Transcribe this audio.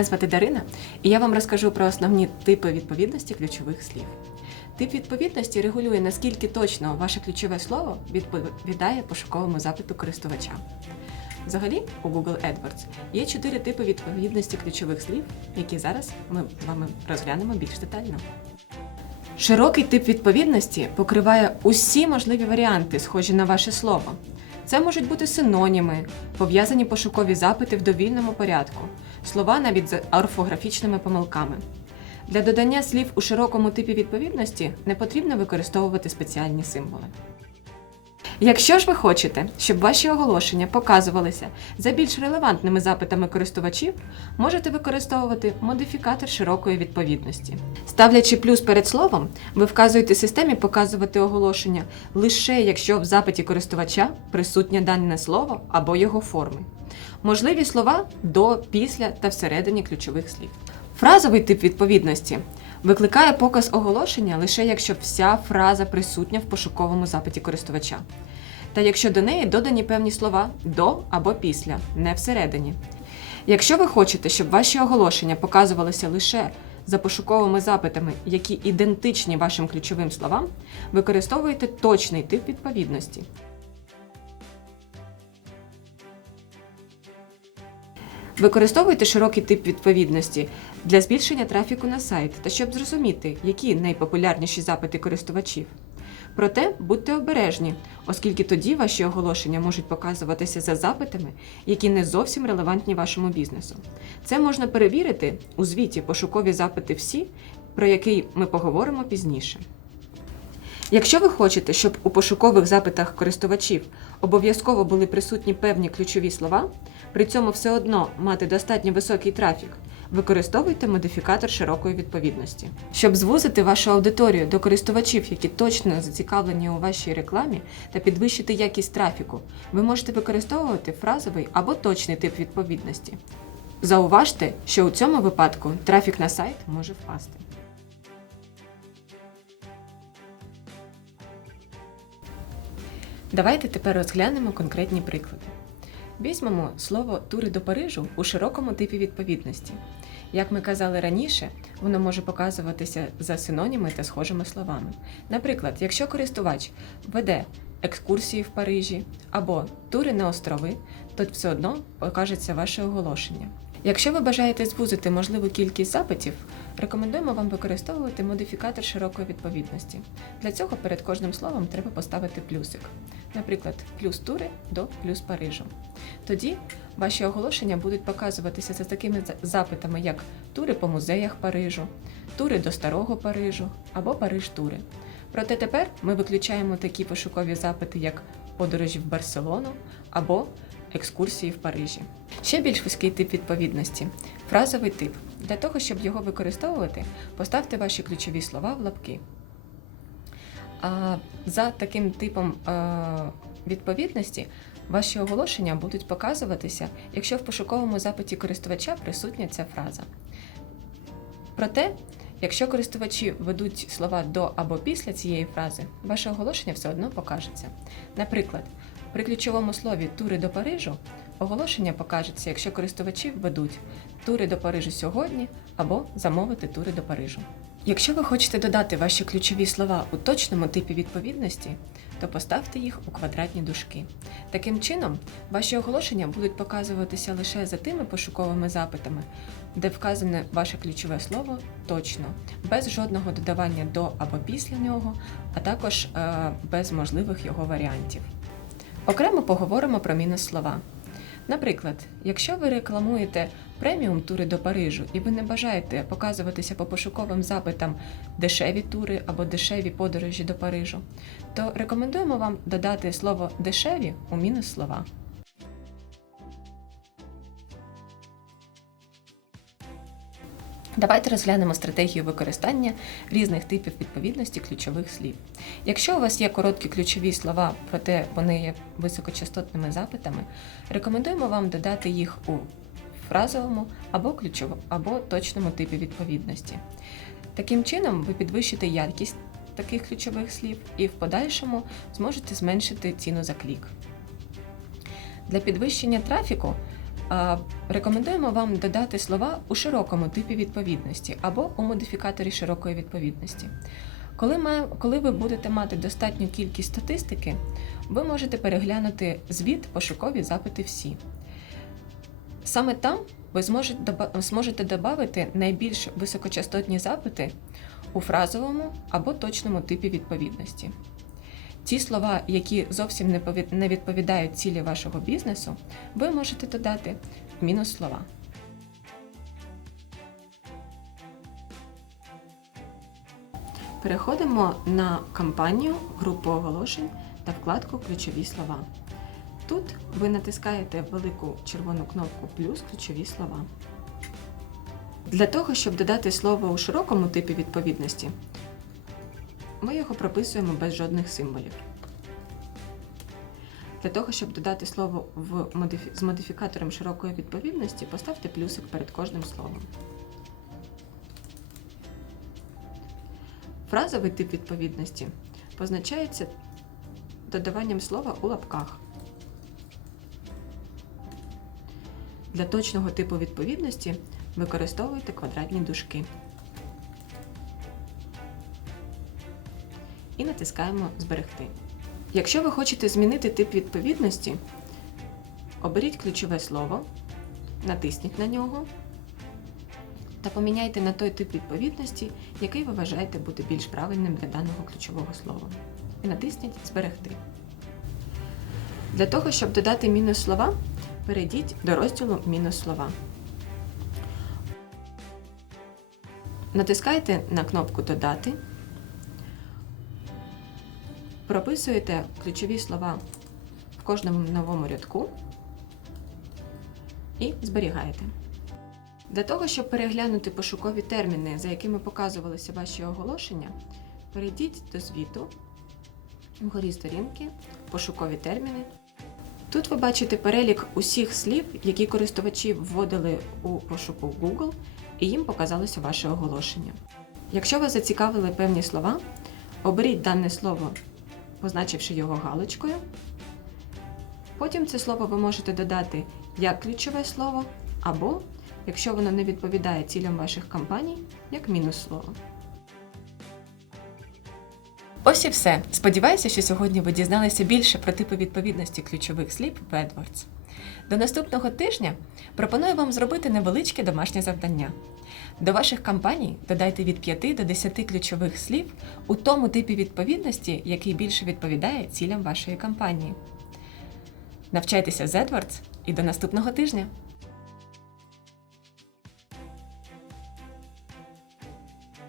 Мене звати Дарина, і я вам розкажу про основні типи відповідності ключових слів. Тип відповідності регулює, наскільки точно ваше ключове слово відповідає пошуковому запиту користувача. Взагалі, у Google AdWords є чотири типи відповідності ключових слів, які зараз ми вами розглянемо більш детально. Широкий тип відповідності покриває усі можливі варіанти, схожі на ваше слово. Це можуть бути синоніми, пов'язані пошукові запити в довільному порядку, слова навіть з орфографічними помилками. Для додання слів у широкому типі відповідності не потрібно використовувати спеціальні символи. Якщо ж ви хочете, щоб ваші оголошення показувалися за більш релевантними запитами користувачів, можете використовувати модифікатор широкої відповідності. Ставлячи плюс перед словом, ви вказуєте системі показувати оголошення лише якщо в запиті користувача присутнє дане слово або його форми. Можливі слова до, після та всередині ключових слів. Фразовий тип відповідності викликає показ оголошення лише якщо вся фраза присутня в пошуковому запиті користувача. Та якщо до неї додані певні слова до або після, не всередині. Якщо ви хочете, щоб ваші оголошення показувалися лише за пошуковими запитами, які ідентичні вашим ключовим словам, використовуєте точний тип відповідності. Використовуйте широкий тип відповідності для збільшення трафіку на сайт та щоб зрозуміти, які найпопулярніші запити користувачів. Проте будьте обережні, оскільки тоді ваші оголошення можуть показуватися за запитами, які не зовсім релевантні вашому бізнесу. Це можна перевірити у звіті пошукові запити всі, про який ми поговоримо пізніше. Якщо ви хочете, щоб у пошукових запитах користувачів обов'язково були присутні певні ключові слова, при цьому все одно мати достатньо високий трафік, використовуйте модифікатор широкої відповідності. Щоб звузити вашу аудиторію до користувачів, які точно зацікавлені у вашій рекламі, та підвищити якість трафіку, ви можете використовувати фразовий або точний тип відповідності. Зауважте, що у цьому випадку трафік на сайт може впасти. Давайте тепер розглянемо конкретні приклади. Візьмемо слово тури до Парижу у широкому типі відповідності. Як ми казали раніше, воно може показуватися за синоніми та схожими словами. Наприклад, якщо користувач веде екскурсії в Парижі або тури на острови, то все одно покажеться ваше оголошення. Якщо ви бажаєте звузити можливу кількість запитів, рекомендуємо вам використовувати модифікатор широкої відповідності. Для цього перед кожним словом треба поставити плюсик. Наприклад, плюс тури до плюс Парижу. Тоді ваші оголошення будуть показуватися за такими запитами, як тури по музеях Парижу, тури до Старого Парижу або Париж-тури. Проте тепер ми виключаємо такі пошукові запити, як подорожі в Барселону або екскурсії в Парижі. Ще більш вузький тип відповідності фразовий тип. Для того, щоб його використовувати, поставте ваші ключові слова в лапки. А за таким типом відповідності ваші оголошення будуть показуватися, якщо в пошуковому запиті користувача присутня ця фраза. Проте, якщо користувачі ведуть слова до або після цієї фрази, ваше оголошення все одно покажеться. Наприклад, при ключовому слові тури до Парижу оголошення покажеться, якщо користувачі введуть тури до Парижу сьогодні або замовити тури до Парижу. Якщо ви хочете додати ваші ключові слова у точному типі відповідності, то поставте їх у квадратні дужки. Таким чином, ваші оголошення будуть показуватися лише за тими пошуковими запитами, де вказане ваше ключове слово точно, без жодного додавання до або після нього, а також е без можливих його варіантів. Окремо поговоримо про мінус слова. Наприклад, якщо ви рекламуєте преміум тури до Парижу і ви не бажаєте показуватися по пошуковим запитам дешеві тури або дешеві подорожі до Парижу, то рекомендуємо вам додати слово дешеві у мінус слова. Давайте розглянемо стратегію використання різних типів відповідності ключових слів. Якщо у вас є короткі ключові слова, проте вони є високочастотними запитами, рекомендуємо вам додати їх у фразовому або ключовому, або точному типі відповідності. Таким чином, ви підвищите якість таких ключових слів і в подальшому зможете зменшити ціну за клік. Для підвищення трафіку Рекомендуємо вам додати слова у широкому типі відповідності або у модифікаторі широкої відповідності. Коли, має, коли ви будете мати достатню кількість статистики, ви можете переглянути звіт пошукові запити всі. Саме там ви зможете, додати найбільш високочастотні запити у фразовому або точному типі відповідності. Ті слова, які зовсім не відповідають цілі вашого бізнесу, ви можете додати мінус слова. Переходимо на кампанію, групу оголошень та вкладку Ключові слова. Тут ви натискаєте велику червону кнопку плюс ключові слова. Для того, щоб додати слово у широкому типі відповідності, ми його прописуємо без жодних символів. Для того, щоб додати слово в модифі- з модифікатором широкої відповідності, поставте плюсик перед кожним словом. Фразовий тип відповідності позначається додаванням слова у лапках. Для точного типу відповідності використовуйте квадратні дужки. І натискаємо Зберегти. Якщо ви хочете змінити тип відповідності, оберіть ключове слово, натисніть на нього та поміняйте на той тип відповідності, який ви вважаєте бути більш правильним для даного ключового слова. І натисніть Зберегти. Для того, щоб додати мінус слова, перейдіть до розділу Мінус слова. Натискайте на кнопку Додати. Прописуєте ключові слова в кожному новому рядку і зберігаєте. Для того, щоб переглянути пошукові терміни, за якими показувалися ваші оголошення, перейдіть до звіту, вгорі сторінки, пошукові терміни. Тут ви бачите перелік усіх слів, які користувачі вводили у пошуку Google, і їм показалося ваше оголошення. Якщо вас зацікавили певні слова, оберіть дане слово, позначивши його галочкою. Потім це слово ви можете додати як ключове слово, або, якщо воно не відповідає цілям ваших кампаній, як мінус слово. Ось і все. Сподіваюся, що сьогодні ви дізналися більше про типи відповідності ключових слів в AdWords. До наступного тижня пропоную вам зробити невеличке домашнє завдання. До ваших кампаній додайте від 5 до 10 ключових слів у тому типі відповідності, який більше відповідає цілям вашої кампанії. Навчайтеся з AdWords і до наступного тижня!